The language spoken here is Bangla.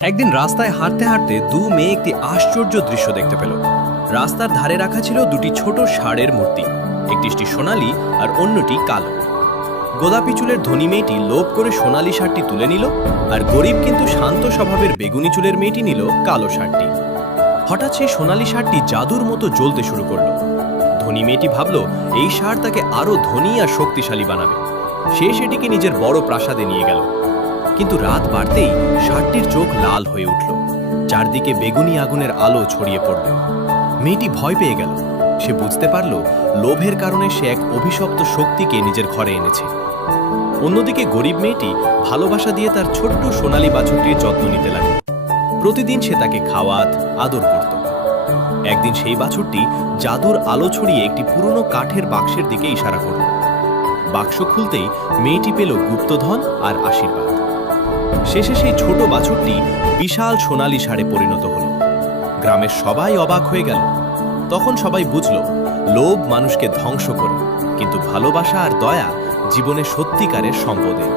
একদিন রাস্তায় হাঁটতে হাঁটতে দু মেয়ে একটি আশ্চর্য দৃশ্য দেখতে পেল। রাস্তার ধারে রাখা ছিল দুটি ছোট ষাঁড়ের মূর্তি, একটি সোনালী আর অন্যটি কালো। গোলাপি চুলের ধনী মেয়েটি লোভ করে সোনালী ষাঁড়টি তুলে নিল, আর গরিব কিন্তু শান্ত স্বভাবের বেগুনি চুলের মেয়েটি নিল কালো ষাঁড়টি। হঠাৎ সেই সোনালী ষাঁড়টি জাদুর মতো জ্বলতে শুরু করলো। ধনী মেয়েটি ভাবল এই ষাঁড় তাকে আরো ধনী আর শক্তিশালী বানাবে। সে সেটিকে নিজের বড় প্রাসাদে নিয়ে গেল। কিন্তু রাত বাড়তেই ষাঁড়টির চোখ লাল হয়ে উঠল, চারদিকে বেগুনি আগুনের আলো ছড়িয়ে পড়ল। মেয়েটি ভয় পেয়ে গেল। সে বুঝতে পারল লোভের কারণে সে এক অভিশপ্ত শক্তিকে নিজের ঘরে এনেছে। অন্যদিকে গরিব মেয়েটি ভালোবাসা দিয়ে তার ছোট্ট সোনালী বাছুরটির যত্ন নিতে লাগল। প্রতিদিন সে তাকে খাওয়াত, আদর করত। একদিন সেই বাছুরটি জাদুর আলো ছড়িয়ে একটি পুরনো কাঠের বাক্সের দিকে ইশারা করল। বাক্স খুলতেই মেয়েটি পেল গুপ্তধন আর আশীর্বাদ। শেষে সেই ছোট বাছুরটি বিশাল সোনালী ষাঁড়ে পরিণত হল। গ্রামের সবাই অবাক হয়ে গেল। তখন সবাই বুঝল লোভ মানুষকে ধ্বংস করে, কিন্তু ভালোবাসা আর দয়া জীবনে সত্যিকারের সম্পদের।